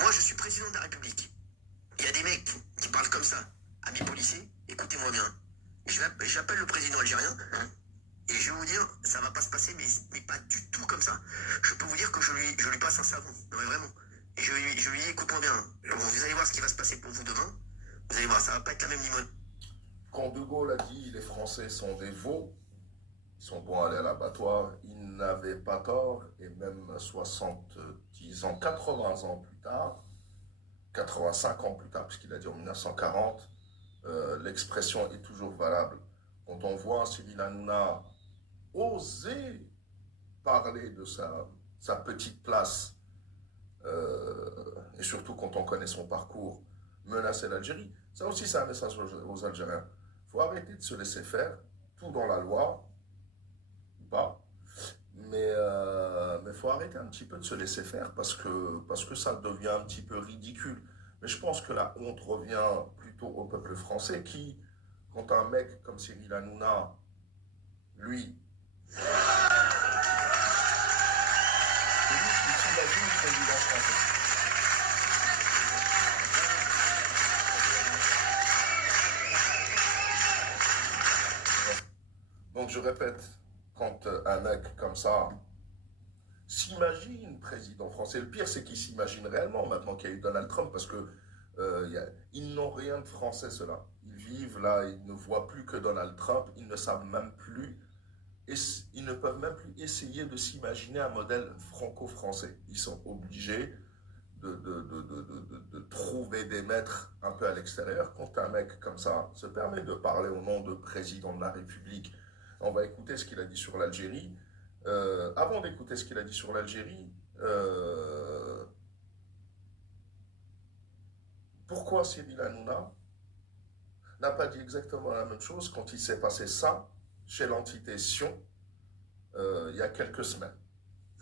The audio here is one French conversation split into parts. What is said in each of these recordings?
Moi, je suis président de la République. Il y a des mecs qui parlent comme ça à mes policiers. Écoutez-moi bien. J'appelle le président algérien. Et je vais vous dire, ça va pas se passer, mais pas du tout comme ça. Je peux vous dire que je lui passe un savon. Non, mais vraiment. Et je lui dis, écoute-moi bien. Vous allez voir ce qui va se passer pour vous demain. Vous allez voir, ça va pas être la même niveau. Quand De Gaulle a dit les Français sont des veaux, ils sont bons à aller à l'abattoir, il n'avait pas tort, et même 70 ans, 80 ans plus tard, 85 ans plus tard, puisqu'il a dit en 1940, l'expression est toujours valable. Quand on voit Cyril Hanouna oser parler de sa petite place, et surtout quand on connaît son parcours, menacer l'Algérie, ça aussi c'est un message aux Algériens. Il faut arrêter de se laisser faire, tout dans la loi, ou pas, mais il faut arrêter un petit peu de se laisser faire parce que ça devient un petit peu ridicule. Mais je pense que la honte revient plutôt au peuple français qui, quand un mec comme Cyril Hanouna, lui, c'est lui qui s'imagine président français. Donc je répète, quand un mec comme ça s'imagine président français, le pire c'est qu'il s'imagine réellement maintenant qu'il y a eu Donald Trump parce que ils n'ont rien de français ceux-là. Ils vivent là, ils ne voient plus que Donald Trump, ils ne savent même plus, ils ne peuvent même plus essayer de s'imaginer un modèle franco-français. Ils sont obligés de trouver des maîtres un peu à l'extérieur. Quand un mec comme ça se permet de parler au nom de président de la République, on va écouter ce qu'il a dit sur l'Algérie. Avant d'écouter ce qu'il a dit sur l'Algérie, pourquoi Cyril Hanouna n'a pas dit exactement la même chose quand il s'est passé ça chez l'entité Sion il y a quelques semaines?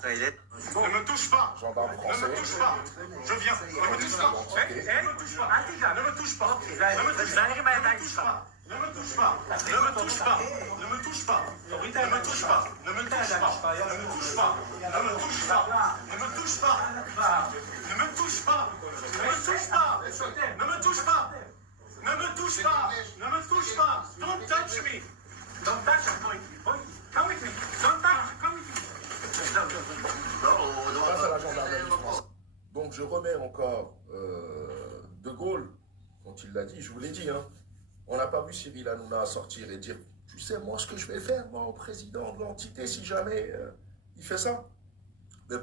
Ne me touche pas. Gendarme français. Ne me touche pas. Je viens. Ne me touche pas. Ne me touche pas. Ne me touche pas. Ne me touche pas. Ne me touche pas. Ne me touche pas. Ne me touche pas. Ne me touche pas. Ne me touche pas. Ne me touche pas. Ne me touche pas. Ne me touche pas. Ne me touche pas. Ne me touche pas. Ne me touche pas. Ne me touche pas. Ne me touche pas. Don't touch me. Don't touch me. Come with me. Don't touch. Come with me. Face à la gendarmerie française. Donc je remets encore De Gaulle, quand il l'a dit, je vous l'ai dit, hein, on n'a pas vu Cyril Hanouna sortir et dire, tu sais moi ce que je vais faire, moi, au président de l'entité, si jamais il fait ça.